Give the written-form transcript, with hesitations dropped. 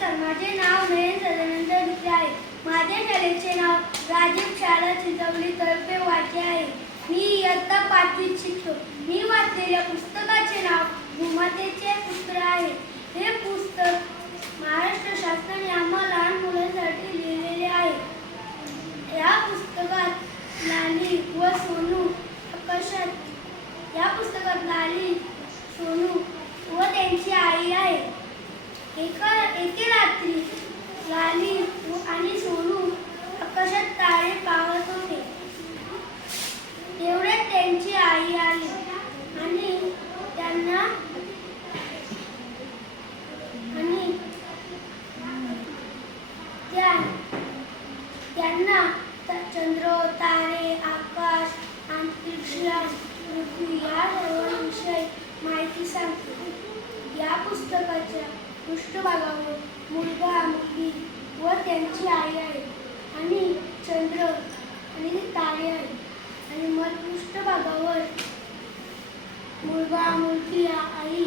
नमस्कार, माझे नाव नयन सदानंद दुसरे आहे. माझ्या शाळेचे नाव राजीव शाळा चिंचवली तर्फे वाचे आहे. मी इयत्ता 5वीत शिकतो. मी वाचलेल्या पुस्तकाचे नाव भूमातेचे पुत्र आहे. हे पुस्तक महाराष्ट्र शासनाने आम्हा लहान मुलांसाठी लिहिलेले आहे. या पुस्तकात लाली व सोनू सोनू व त्यांची आई आहे. एके रात्री लाली आणि सोनू आकाशात तारे पाहत होते. तेवढ्यात त्यांची आई आली आणि त्यांना चंद्र, तारे, आकाश, अंतरिक्ष, पृथ्वी या सर्वांविषयी माहिती सांगते. या पुस्तकाच्या पृष्ठभागावर मुलगा, मुलगी व त्यांची आई आहे आणि चंद्र आणि तारे आहेत आणि पृष्ठभागावर मुलगा, मुलगी, आई